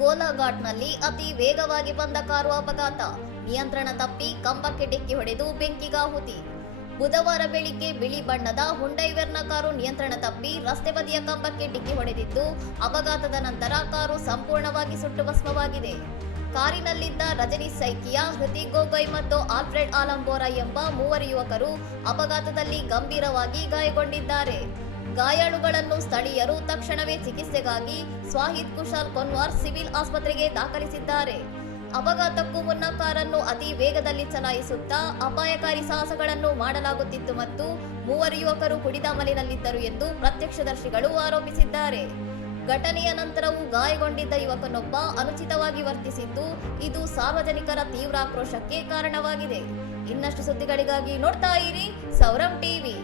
ಗೋಲಾಘಾಟ್ನಲ್ಲಿ ಅತಿ ವೇಗವಾಗಿ ಬಂದ ಕಾರು ಅಪಘಾತ, ನಿಯಂತ್ರಣ ತಪ್ಪಿ ಕಂಬಕ್ಕೆ ಡಿಕ್ಕಿ ಹೊಡೆದು ಬೆಂಕಿಗಾಹುತಿ. ಬುಧವಾರ ಬೆಳಿಗ್ಗೆ ಬಿಳಿ ಬಣ್ಣದ ಹುಂಡೈ ವೆರ್ನಾ ಕಾರು ನಿಯಂತ್ರಣ ತಪ್ಪಿ ರಸ್ತೆ ಬದಿಯ ಕಂಬಕ್ಕೆ ಡಿಕ್ಕಿ ಹೊಡೆದಿದ್ದು, ಅಪಘಾತದ ನಂತರ ಕಾರು ಸಂಪೂರ್ಣವಾಗಿ ಸುಟ್ಟು ಭಸ್ಮವಾಗಿದೆ. ಕಾರಿನಲ್ಲಿದ್ದ ರಜನೀಶ್ ಸೈಕಿಯಾ, ಹೃತಿಕ್ ಗೊಗೊಯ್ ಮತ್ತು ಆಲ್ಫ್ರೆಡ್ ಆಲಂಬೋರಾ ಎಂಬ ಮೂವರು ಯುವಕರು ಅಪಘಾತದಲ್ಲಿ ಗಂಭೀರವಾಗಿ ಗಾಯಗೊಂಡಿದ್ದಾರೆ. ಗಾಯಾಳುಗಳನ್ನು ಸ್ಥಳೀಯರು ತಕ್ಷಣವೇ ಚಿಕಿತ್ಸೆಗಾಗಿ ಸ್ವಾಹಿದ್ ಕುಶಾಲ್ ಕೊನ್ವಾರ್ ಸಿವಿಲ್ ಆಸ್ಪತ್ರೆಗೆ ದಾಖಲಿಸಿದ್ದಾರೆ. ಅಪಘಾತಕ್ಕೂ ಮುನ್ನ ಕಾರನ್ನು ಅತಿ ವೇಗದಲ್ಲಿ ಚಲಾಯಿಸುತ್ತಾ ಅಪಾಯಕಾರಿ ಸಾಹಸಗಳನ್ನು ಮಾಡಲಾಗುತ್ತಿತ್ತು ಮತ್ತು ಮೂವರು ಯುವಕರು ಕುಡಿದ ಅಮಲಿನಲ್ಲಿದ್ದರು ಎಂದು ಪ್ರತ್ಯಕ್ಷದರ್ಶಿಗಳು ಆರೋಪಿಸಿದ್ದಾರೆ. ಘಟನೆಯ ನಂತರವೂ ಗಾಯಗೊಂಡಿದ್ದ ಯುವಕನೊಬ್ಬ ಅನುಚಿತವಾಗಿ ವರ್ತಿಸಿದ್ದು, ಇದು ಸಾರ್ವಜನಿಕರ ತೀವ್ರ ಆಕ್ರೋಶಕ್ಕೆ ಕಾರಣವಾಗಿದೆ. ಇನ್ನಷ್ಟು ಸುದ್ದಿಗಳಿಗಾಗಿ ನೋಡ್ತಾ ಇರಿ ಸೌರಂ ಟಿವಿ.